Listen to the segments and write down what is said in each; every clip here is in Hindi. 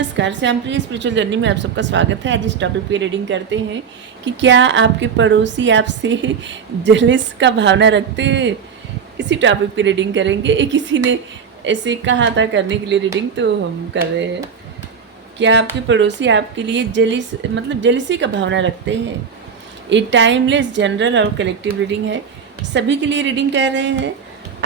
नमस्कार, श्यामप्रिय स्पिरिचुअल जर्नी में आप सबका स्वागत है। आज इस टॉपिक पे रीडिंग करते हैं कि क्या आपके पड़ोसी आपसे जलिस का भावना रखते हैं। इसी टॉपिक पे रीडिंग करेंगे। किसी ने ऐसे कहा था करने के लिए रीडिंग, तो हम कर रहे हैं। क्या आपके पड़ोसी आपके लिए जेलिसी का भावना रखते हैं। ये टाइमलेस, जनरल और कलेक्टिव रीडिंग है। सभी के लिए रीडिंग कर रहे हैं।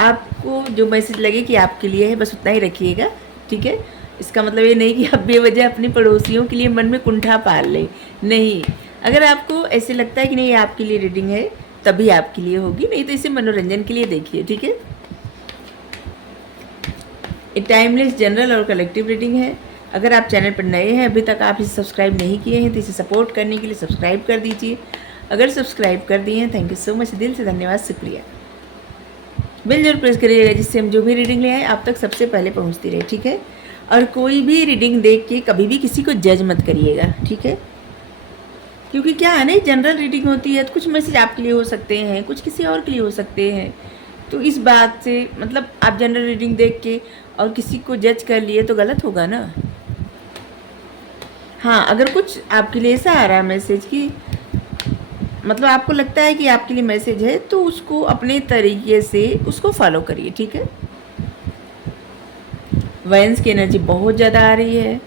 आपको जो मैसेज लगे कि आपके लिए है, बस उतना ही रखिएगा, ठीक है। इसका मतलब ये नहीं कि आप बेवजह अपने पड़ोसियों के लिए मन में कुंठा पाल लें। नहीं, अगर आपको ऐसे लगता है कि नहीं ये आपके लिए रीडिंग है, तभी आपके लिए होगी, नहीं तो इसे मनोरंजन के लिए देखिए, ठीक है। ये टाइमलेस, जनरल और कलेक्टिव रीडिंग है। अगर आप चैनल पर नए हैं, अभी तक आप इसे सब्सक्राइब नहीं किए हैं, तो इसे सपोर्ट करने के लिए सब्सक्राइब कर दीजिए। अगर सब्सक्राइब कर दिए हैं, थैंक यू सो मच, दिल से धन्यवाद, शुक्रिया। बेल जरूर प्रेस करिएगा, जिससे हम जो भी रीडिंग ले आए आप तक सबसे पहले पहुंचती रहे, ठीक है। और कोई भी रीडिंग देख के कभी भी किसी को जज मत करिएगा, ठीक है। क्योंकि क्या है ना, जनरल रीडिंग होती है, तो कुछ मैसेज आपके लिए हो सकते हैं, कुछ किसी और के लिए हो सकते हैं। तो इस बात से मतलब आप जनरल रीडिंग देख के और किसी को जज कर लिए तो गलत होगा ना। हाँ, अगर कुछ आपके लिए ऐसा आ रहा है मैसेज कि मतलब आपको लगता है कि आपके लिए मैसेज है, तो उसको अपने तरीके से उसको फॉलो करिए, ठीक है। वाइन्स की एनर्जी बहुत ज़्यादा आ रही है।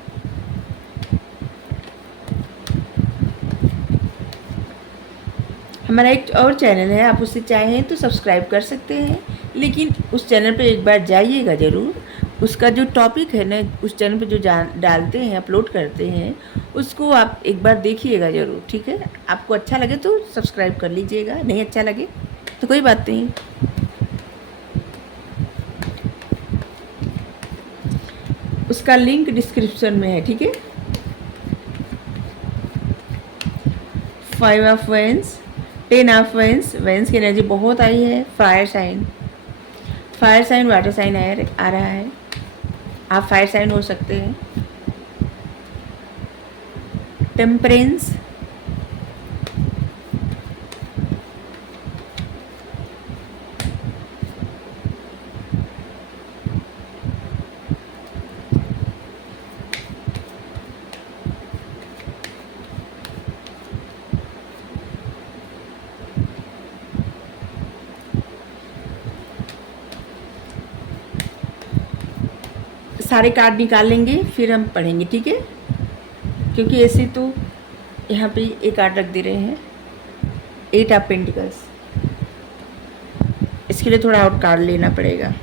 हमारा एक और चैनल है, आप उससे चाहें तो सब्सक्राइब कर सकते हैं, लेकिन उस चैनल पे एक बार जाइएगा ज़रूर। उसका जो टॉपिक है ना, उस चैनल पे जो डालते हैं, अपलोड करते हैं, उसको आप एक बार देखिएगा ज़रूर, ठीक है। आपको अच्छा लगे तो सब्सक्राइब कर लीजिएगा, नहीं अच्छा लगे तो कोई बात नहीं। उसका लिंक डिस्क्रिप्शन में है, ठीक है। 5 of wands, 10 of wands. Wands की एनर्जी बहुत आई है। फायर साइन, वाटर साइन आ रहा है। आप फायर साइन हो सकते हैं। टेम्परेंस, सारे कार्ड निकाल लेंगे फिर हम पढ़ेंगे, ठीक है। क्योंकि ऐसे तो यहाँ पे एक कार्ड रख दे रहे हैं, 8 ऑफ पेंटिकल्स। इसके लिए थोड़ा और कार्ड लेना पड़ेगा।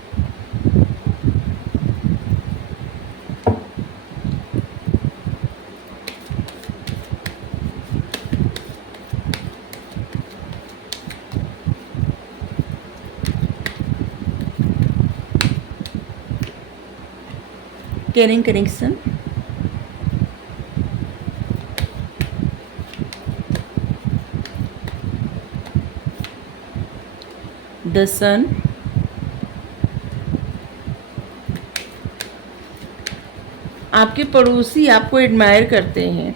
कैरिंग कनेक्शन, द सन, आपके पड़ोसी आपको एडमायर करते हैं।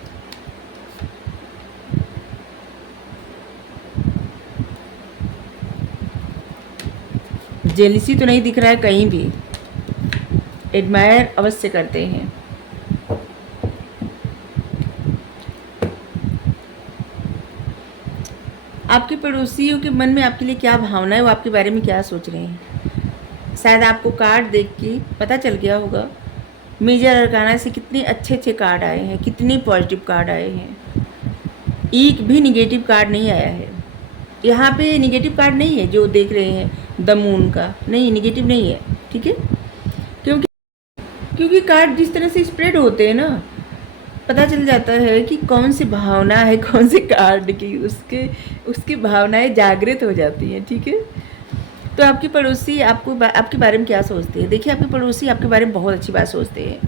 जेलिसी तो नहीं दिख रहा है कहीं भी, एडमायर अवश्य करते हैं। आपके पड़ोसियों के मन में आपके लिए क्या भावना है, वो आपके बारे में क्या सोच रहे हैं। शायद आपको कार्ड देख के पता चल गया होगा। मेजर अरकाना से कितने अच्छे अच्छे कार्ड आए हैं, कितने पॉजिटिव कार्ड आए हैं। एक भी निगेटिव कार्ड नहीं आया है। यहाँ पे निगेटिव कार्ड नहीं है जो देख रहे हैं द मून का, नहीं, निगेटिव नहीं है, ठीक है। क्योंकि कार्ड जिस तरह से स्प्रेड होते हैं ना, पता चल जाता है कि कौन सी भावना है कौन से कार्ड की, उसकी भावनाएं जागृत हो जाती हैं, ठीक है। तो आपके पड़ोसी आपके बारे में क्या सोचते हैं। देखिए, आपके पड़ोसी आपके बारे में बहुत अच्छी बात सोचते हैं।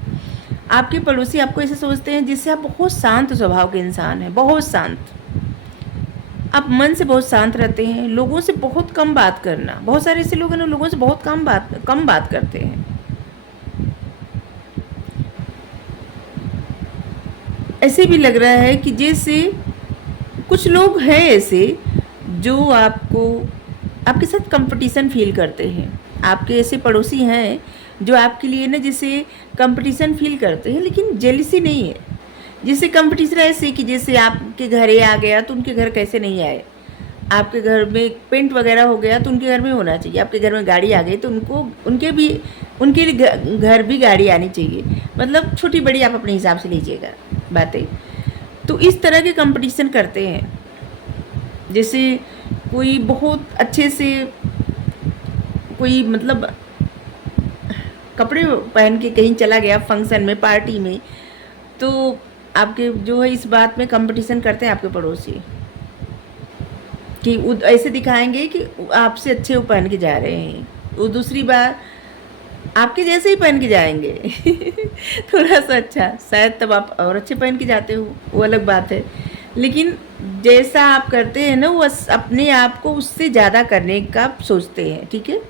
आपके पड़ोसी आपको ऐसे सोचते हैं जिससे आप बहुत शांत स्वभाव के इंसान हैं, बहुत शांत। आप मन से बहुत शांत रहते हैं। लोगों से बहुत कम बात करना, बहुत सारे ऐसे लोग हैं ना, लोगों से बहुत कम बात करते हैं। ऐसे भी लग रहा है कि जैसे कुछ लोग हैं ऐसे जो आपके साथ कंपटीशन फील करते हैं। आपके ऐसे पड़ोसी हैं जो आपके लिए ना जैसे कंपटीशन फील करते हैं, लेकिन जेलिसी नहीं है। जैसे कंपटीशन ऐसे कि जैसे आपके घर आ गया तो उनके घर कैसे नहीं आए, आपके घर में पेंट वगैरह हो गया तो उनके घर में होना चाहिए, आपके घर में गाड़ी आ गई तो उनके लिए घर भी गाड़ी आनी चाहिए। मतलब छोटी बड़ी आप अपने हिसाब से लीजिएगा बातें। तो इस तरह के कंपटीशन करते हैं। जैसे कोई बहुत अच्छे से कोई मतलब कपड़े पहन के कहीं चला गया फंक्शन में, पार्टी में, तो आपके जो है इस बात में कंपटीशन करते हैं आपके पड़ोसी कि ऐसे दिखाएंगे कि आपसे अच्छे वो पहन के जा रहे हैं, वो दूसरी बार आपके जैसे ही पहन के जाएंगे थोड़ा सा अच्छा, शायद तब आप और अच्छे पहन के जाते हो, वो अलग बात है। लेकिन जैसा आप करते हैं ना, वो अपने आप को उससे ज़्यादा करने का सोचते हैं, ठीक है।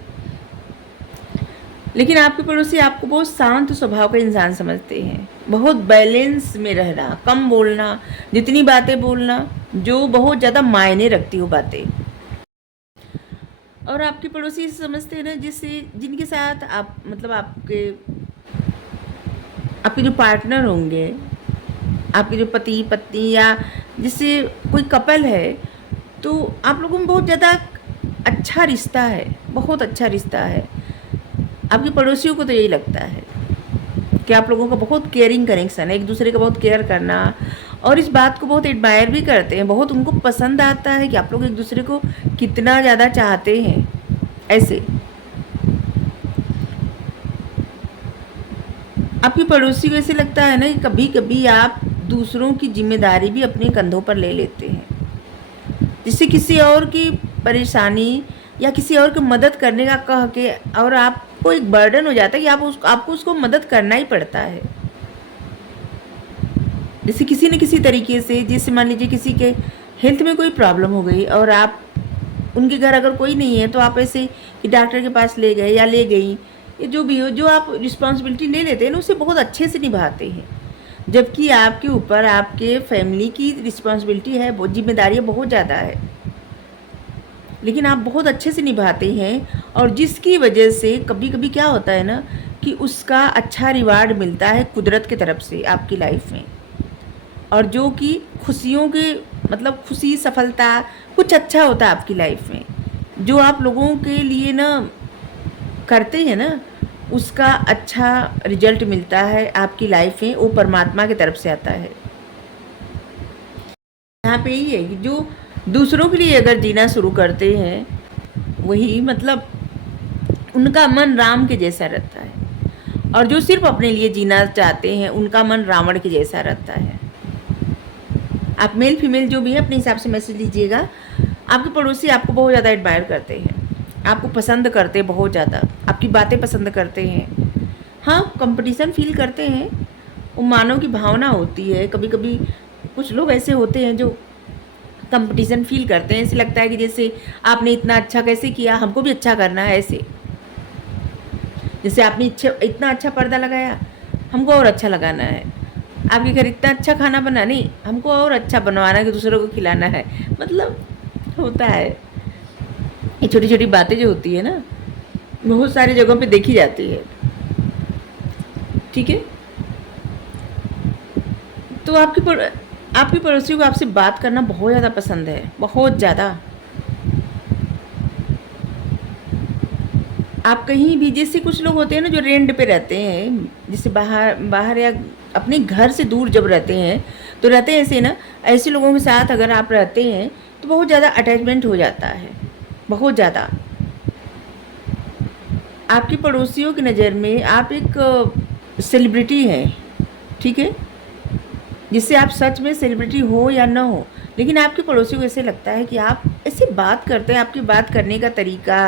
लेकिन आपके पड़ोसी आपको बहुत शांत स्वभाव का इंसान समझते हैं, बहुत बैलेंस में रहना, कम बोलना, जितनी बातें बोलना जो बहुत ज़्यादा मायने रखती हो बातें। और आपके पड़ोसी समझते हैं ना, जिनके साथ आप मतलब आपके जो पार्टनर होंगे, आपके जो पति पत्नी या जिससे कोई कपल है, तो आप लोगों में बहुत ज़्यादा अच्छा रिश्ता है, बहुत अच्छा रिश्ता है। आपके पड़ोसियों को तो यही लगता है कि आप लोगों का बहुत केयरिंग कनेक्शन है, एक दूसरे का बहुत केयर करना, और इस बात को बहुत एडमायर भी करते हैं, बहुत उनको पसंद आता है कि आप लोग एक दूसरे को कितना ज़्यादा चाहते हैं। ऐसे आपके पड़ोसी को ऐसे लगता है ना कि कभी कभी आप दूसरों की जिम्मेदारी भी अपने कंधों पर ले लेते हैं, जिससे किसी और की परेशानी या किसी और की मदद करने का कह के, और आपको एक बर्डन हो जाता है कि आपको उसको मदद करना ही पड़ता है। जैसे किसी न किसी तरीके से, जैसे मान लीजिए किसी के हेल्थ में कोई प्रॉब्लम हो गई और आप उनके घर अगर कोई नहीं है, तो आप ऐसे कि डॉक्टर के पास ले गए या ले गई, ये जो भी हो, जो आप रिस्पॉन्सिबिलिटी ले लेते हैं ना, उसे बहुत अच्छे से निभाते हैं। जबकि आपके ऊपर आपके फैमिली की रिस्पॉन्सिबिलिटी है, बहुत जिम्मेदारियाँ बहुत ज़्यादा है, लेकिन आप बहुत अच्छे से निभाते हैं। और जिसकी वजह से कभी कभी क्या होता है ना कि उसका अच्छा रिवार्ड मिलता है कुदरत की तरफ से आपकी लाइफ में, और जो कि खुशियों के मतलब खुशी, सफलता, कुछ अच्छा होता है आपकी लाइफ में, जो आप लोगों के लिए ना करते हैं ना, उसका अच्छा रिजल्ट मिलता है आपकी लाइफ में, वो परमात्मा की तरफ से आता है। यहाँ पे ही है कि जो दूसरों के लिए अगर जीना शुरू करते हैं, वही मतलब उनका मन राम के जैसा रहता है, और जो सिर्फ अपने लिए जीना चाहते हैं, उनका मन रावण के जैसा रहता है। आप मेल फीमेल जो भी है अपने हिसाब से मैसेज लीजिएगा। आपके पड़ोसी आपको बहुत ज़्यादा एडमायर करते हैं, आपको पसंद करते हैं, बहुत ज़्यादा आपकी बातें पसंद करते हैं। हाँ, कंपटीशन फील करते हैं, वो मानव की भावना होती है। कभी कभी कुछ लोग ऐसे होते हैं जो कंपटीशन फील करते हैं, ऐसे लगता है कि जैसे आपने इतना अच्छा कैसे किया, हमको भी अच्छा करना है। ऐसे जैसे आपने इतना अच्छा पर्दा लगाया, हमको और अच्छा लगाना है। आपके घर इतना अच्छा खाना बना, नहीं, हमको और अच्छा बनवाना है कि दूसरों को खिलाना है। मतलब होता है, ये छोटी छोटी बातें जो होती है ना, बहुत सारी जगहों पे देखी जाती है, ठीक है। तो आपके पड़ोसियों को आपसे बात करना बहुत ज़्यादा पसंद है, बहुत ज़्यादा। आप कहीं भी, जैसे कुछ लोग होते हैं ना जो रेंट पे रहते हैं, जैसे बाहर या अपने घर से दूर जब रहते हैं, तो रहते हैं ऐसे ना, ऐसे लोगों के साथ अगर आप रहते हैं तो बहुत ज़्यादा अटैचमेंट हो जाता है, बहुत ज़्यादा। आपके पड़ोसियों की नज़र में आप एक सेलिब्रिटी हैं, ठीक है, जिससे आप सच में सेलिब्रिटी हो या ना हो, लेकिन आपके पड़ोसी को ऐसे लगता है कि आप ऐसे बात करते हैं, आपकी बात करने का तरीका,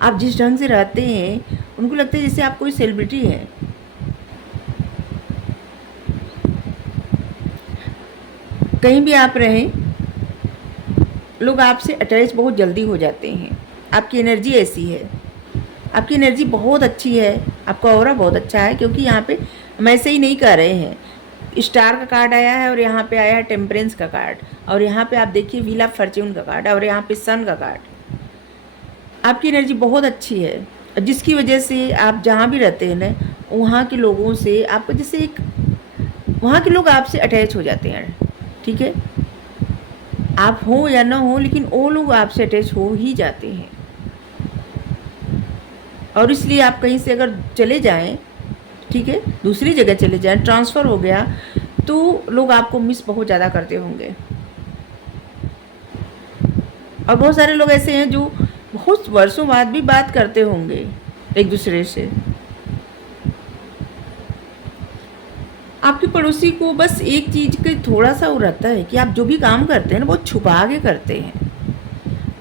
आप जिस ढंग से रहते हैं, उनको लगता है जैसे आप कोई सेलिब्रिटी हैं। कहीं भी आप रहें, लोग आपसे अटैच बहुत जल्दी हो जाते हैं। आपकी एनर्जी ऐसी है, आपकी एनर्जी बहुत अच्छी है, आपका ऑरा बहुत अच्छा है, क्योंकि यहाँ पे हम ऐसे ही नहीं कर रहे हैं। स्टार का कार्ड आया है, और यहाँ पे आया है टेम्परेंस का कार्ड, और यहाँ पे आप देखिए व्हील ऑफ फॉर्च्यून का कार्ड, और यहाँ पे सन का कार्ड। आपकी एनर्जी बहुत अच्छी है, जिसकी वजह से आप जहाँ भी रहते हैं ना, वहाँ के लोगों से आपको जैसे एक, वहाँ के लोग आपसे अटैच हो जाते हैं, ठीक है। आप हो या ना हो, लेकिन वो लोग आपसे अटैच हो ही जाते हैं। और इसलिए आप कहीं से अगर चले जाएं, ठीक है, दूसरी जगह चले जाएं, ट्रांसफ़र हो गया, तो लोग आपको मिस बहुत ज़्यादा करते होंगे। और बहुत सारे लोग ऐसे हैं जो बहुत वर्षों बाद भी बात करते होंगे एक दूसरे से। आपके पड़ोसी को बस एक चीज़ का थोड़ा सा वो रहता है कि आप जो भी काम करते हैं ना, बहुत छुपा के करते हैं,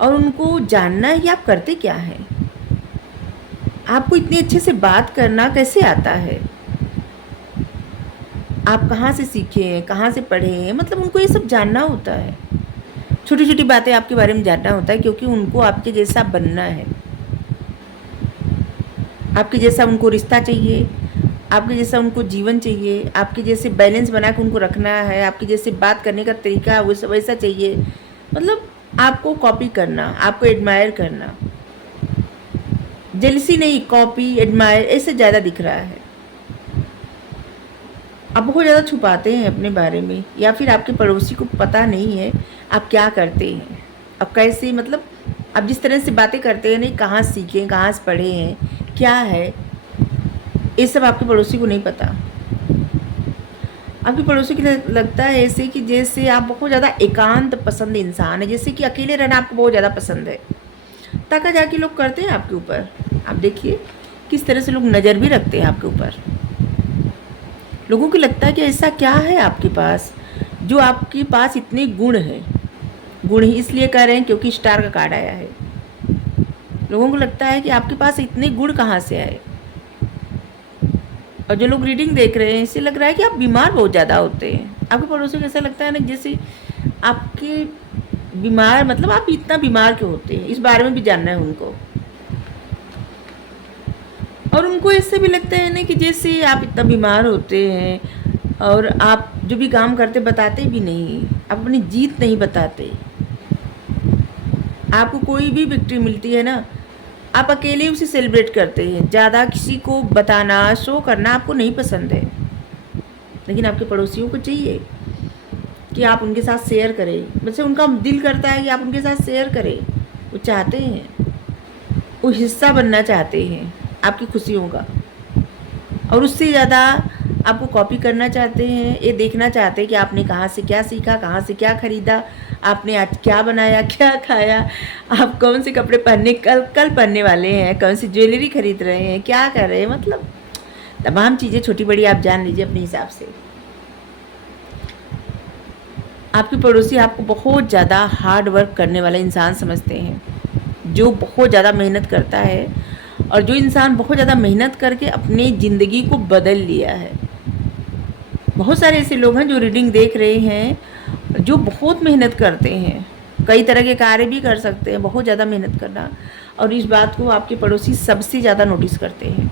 और उनको जानना है कि आप करते क्या हैं। आपको इतने अच्छे से बात करना कैसे आता है, आप कहाँ से सीखे हैं, कहाँ से पढ़े हैं, मतलब उनको ये सब जानना होता है। छोटी छोटी बातें आपके बारे में जानना होता है, क्योंकि उनको आपके जैसा बनना है। आपके जैसा उनको रिश्ता चाहिए, आपके जैसा उनको जीवन चाहिए, आपके जैसे बैलेंस बना के उनको रखना है, आपके जैसे बात करने का तरीका वो सब वैसा चाहिए। मतलब आपको कॉपी करना, आपको एडमायर करना, जेलसी नहीं, कॉपी एडमायर ऐसे ज़्यादा दिख रहा है। आप बहुत ज़्यादा छुपाते हैं अपने बारे में, या फिर आपके पड़ोसी को पता नहीं है आप क्या करते हैं, आप कैसे, मतलब आप जिस तरह से बातें करते हैं, नहीं कहाँ सीखे, कहाँ से पढ़े हैं, क्या है, ये सब आपके पड़ोसी को नहीं पता। आपके पड़ोसी को लगता है ऐसे कि जैसे आप बहुत ज़्यादा एकांत पसंद इंसान है, जैसे कि अकेले रहना आपको बहुत ज़्यादा पसंद है। ताका जाके लोग करते हैं आपके ऊपर। आप देखिए किस तरह से लोग नज़र भी रखते हैं आपके ऊपर। लोगों को लगता है कि ऐसा क्या है आपके पास जो आपके पास इतने गुण हैं। गुण ही इसलिए कह रहे हैं क्योंकि स्टार का कार्ड आया है। लोगों को लगता है कि आपके पास इतने गुण कहाँ से आए। और जो लोग रीडिंग देख रहे हैं, इससे लग रहा है कि आप बीमार बहुत ज़्यादा होते हैं। आपके पड़ोसियों को ऐसा लगता है ना जैसे आपके बीमार, मतलब आप इतना बीमार क्यों होते हैं, इस बारे में भी जानना है उनको। और उनको इससे भी लगता है ना कि जैसे आप इतना बीमार होते हैं और आप जो भी काम करते बताते भी नहीं, आप अपनी जीत नहीं बताते। आपको कोई भी विक्ट्री मिलती है ना, आप अकेले उसे सेलिब्रेट करते हैं। ज़्यादा किसी को बताना, शो करना आपको नहीं पसंद है। लेकिन आपके पड़ोसियों को चाहिए कि आप उनके साथ शेयर करें। वैसे उनका दिल करता है कि आप उनके साथ शेयर करें। वो चाहते हैं, वो हिस्सा बनना चाहते हैं आपकी खुशियों का, और उससे ज़्यादा आपको कॉपी करना चाहते हैं। ये देखना चाहते हैं कि आपने कहाँ से क्या सीखा, कहाँ से क्या ख़रीदा, आपने आज क्या बनाया, क्या खाया, आप कौन से कपड़े पहनने कल पहनने वाले हैं, कौन सी ज्वेलरी खरीद रहे हैं, क्या कर रहे हैं, मतलब तमाम चीज़ें छोटी बड़ी आप जान लीजिए अपने हिसाब से। आपके पड़ोसी आपको बहुत ज़्यादा हार्ड वर्क करने वाला इंसान समझते हैं, जो बहुत ज़्यादा मेहनत करता है, और जो इंसान बहुत ज़्यादा मेहनत करके अपनी ज़िंदगी को बदल लिया है। बहुत सारे ऐसे लोग हैं जो रीडिंग देख रहे हैं, जो बहुत मेहनत करते हैं, कई तरह के कार्य भी कर सकते हैं, बहुत ज़्यादा मेहनत करना, और इस बात को आपके पड़ोसी सबसे ज़्यादा नोटिस करते हैं।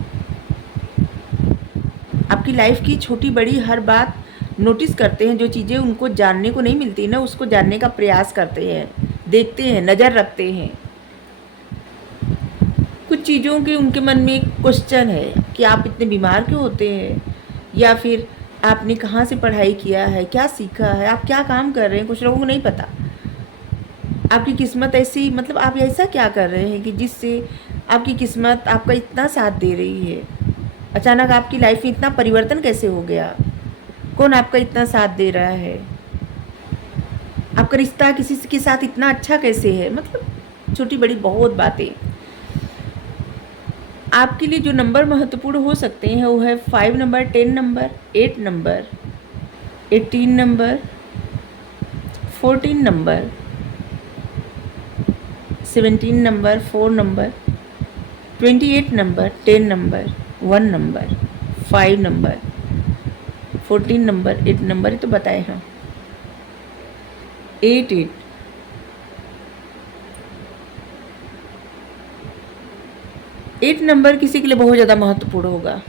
आपकी लाइफ की छोटी बड़ी हर बात नोटिस करते हैं। जो चीज़ें उनको जानने को नहीं मिलती ना, उसको जानने का प्रयास करते हैं, देखते हैं, नज़र रखते हैं। कुछ चीज़ों के उनके मन में एक क्वेश्चन है कि आप इतने बीमार क्यों होते हैं, या फिर आपने कहाँ से पढ़ाई किया है, क्या सीखा है, आप क्या काम कर रहे हैं। कुछ लोगों को नहीं पता आपकी किस्मत ऐसी, मतलब आप ऐसा क्या कर रहे हैं कि जिससे आपकी किस्मत आपका इतना साथ दे रही है। अचानक आपकी लाइफ में इतना परिवर्तन कैसे हो गया, कौन आपका इतना साथ दे रहा है, आपका रिश्ता किसी के साथ इतना अच्छा कैसे है। मतलब छोटी बड़ी बहुत बातें। आपके लिए जो नंबर महत्वपूर्ण हो सकते हैं वो है 5 number, 10 number, 8 number, 18 number, 14 number, 17 number, 4 number, 28 number, 10 number, 1 number, 5 number, 14 number, 8 number, ये तो बताए हैं। 8 नंबर किसी के लिए बहुत ज़्यादा महत्वपूर्ण होगा।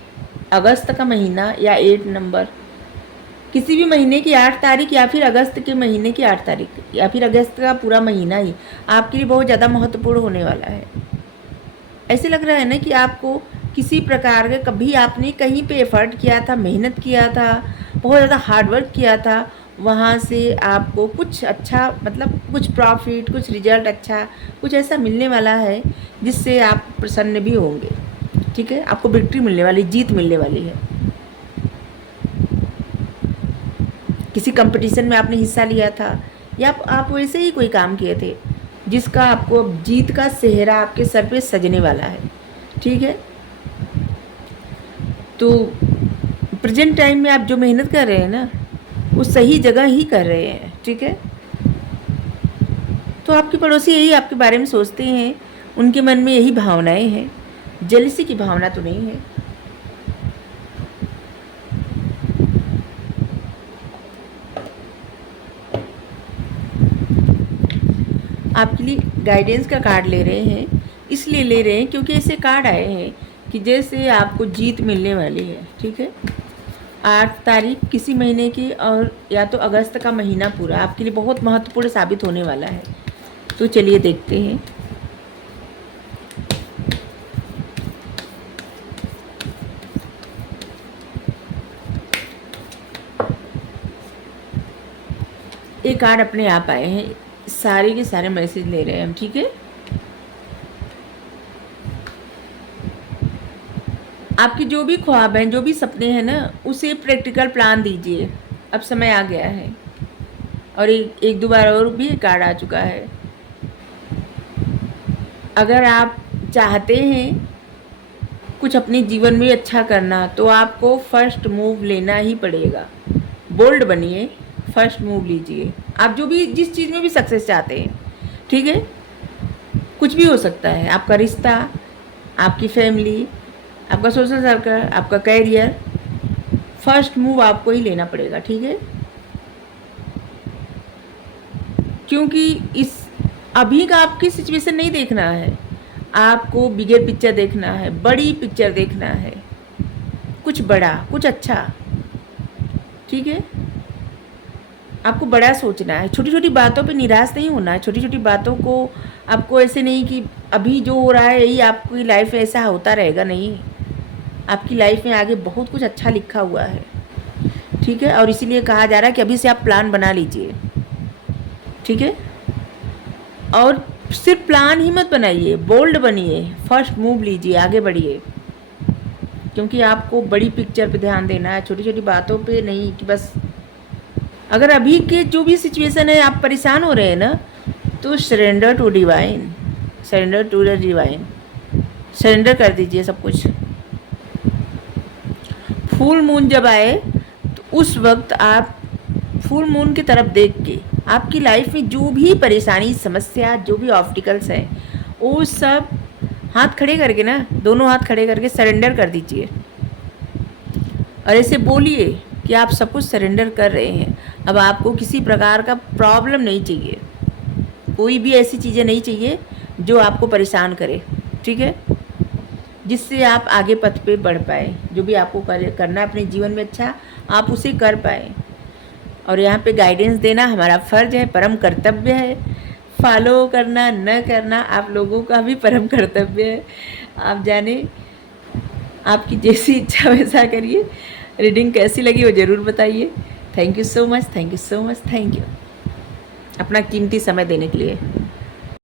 अगस्त का महीना या 8 नंबर, किसी भी महीने की 8 तारीख, या फिर अगस्त के महीने की 8 तारीख, या फिर अगस्त का पूरा महीना ही आपके लिए बहुत ज़्यादा महत्वपूर्ण होने वाला है। ऐसे लग रहा है ना कि आपको किसी प्रकार के कभी आपने कहीं पे एफ़र्ट किया था, मेहनत किया था, बहुत ज़्यादा हार्ड वर्क किया था, वहाँ से आपको कुछ अच्छा मतलब कुछ प्रॉफ़िट, कुछ रिज़ल्ट अच्छा, कुछ ऐसा मिलने वाला है जिससे आप प्रसन्न भी होंगे। ठीक है? आपको विक्ट्री मिलने वाली, जीत मिलने वाली है। किसी कंपटीशन में आपने हिस्सा लिया था या आप वैसे ही कोई काम किए थे जिसका आपको जीत का सेहरा आपके सर पे सजने वाला है। ठीक है? तो प्रेजेंट टाइम में आप जो मेहनत कर रहे हैं ना, वो सही जगह ही कर रहे हैं। ठीक है? तो आपके पड़ोसी यही आपके बारे में सोचते हैं, उनके मन में यही भावनाएं हैं। जेलसी की भावना तो नहीं है। आपके लिए गाइडेंस का कार्ड ले रहे हैं, इसलिए ले रहे हैं क्योंकि ऐसे कार्ड आए हैं कि जैसे आपको जीत मिलने वाली है। ठीक है? 8 तारीख किसी महीने की और या तो अगस्त का महीना पूरा आपके लिए बहुत महत्वपूर्ण साबित होने वाला है। तो चलिए देखते हैं। एक कार्ड अपने आप आए हैं, सारे के सारे मैसेज ले रहे हैं हम। ठीक है? आपके जो भी ख्वाब हैं, जो भी सपने हैं ना, उसे प्रैक्टिकल प्लान दीजिए। अब समय आ गया है। और एक दो बार और भी कार्ड आ चुका है। अगर आप चाहते हैं कुछ अपने जीवन में अच्छा करना, तो आपको फर्स्ट मूव लेना ही पड़ेगा। बोल्ड बनिए, फर्स्ट मूव लीजिए। आप जो भी जिस चीज़ में भी सक्सेस चाहते हैं, ठीक है? कुछ भी हो सकता है, आपका रिश्ता, आपकी फैमिली, आपका सोशल सर्कल, आपका कैरियर, फर्स्ट मूव आपको ही लेना पड़ेगा। ठीक है? क्योंकि इस अभी का आपकी सिचुएशन नहीं देखना है, आपको बिगर पिक्चर देखना है, बड़ी पिक्चर देखना है, कुछ बड़ा, कुछ अच्छा। ठीक है? आपको बड़ा सोचना है, छोटी छोटी बातों पे निराश नहीं होना है। छोटी छोटी बातों को आपको ऐसे नहीं कि अभी जो हो रहा है यही आपकी लाइफ में ऐसा होता रहेगा, नहीं। आपकी लाइफ में आगे बहुत कुछ अच्छा लिखा हुआ है। ठीक है? और इसीलिए कहा जा रहा है कि अभी से आप प्लान बना लीजिए। ठीक है? और सिर्फ प्लान ही मत बनाइए, बोल्ड बनिए, फर्स्ट मूव लीजिए, आगे बढ़िए। क्योंकि आपको बड़ी पिक्चर पे ध्यान देना है, छोटी छोटी बातों पे नहीं कि बस। अगर अभी के जो भी सिचुएशन है आप परेशान हो रहे हैं ना, तो surrender to divine, surrender to the divine, surrender कर दीजिए सब कुछ। फुल मून जब आए तो उस वक्त आप फुल मून की तरफ देख के आपकी लाइफ में जो भी परेशानी, समस्या, जो भी ऑब्स्टिकल्स हैं, वो सब हाथ खड़े करके ना, दोनों हाथ खड़े करके सरेंडर कर दीजिए। और ऐसे बोलिए कि आप सब कुछ सरेंडर कर रहे हैं। अब आपको किसी प्रकार का प्रॉब्लम नहीं चाहिए, कोई भी ऐसी चीज़ें नहीं चाहिए जो आपको परेशान करे। ठीक है? जिससे आप आगे पथ पे बढ़ पाए, जो भी आपको करना है अपने जीवन में अच्छा, आप उसे कर पाए। और यहाँ पे गाइडेंस देना हमारा फ़र्ज़ है, परम कर्तव्य है। फॉलो करना न करना आप लोगों का भी परम कर्तव्य है। आप जाने, आपकी जैसी इच्छा वैसा करिए। रीडिंग कैसी लगी वो ज़रूर बताइए। Thank you so much, thank you so much, thank you अपना कीमती समय देने के लिए।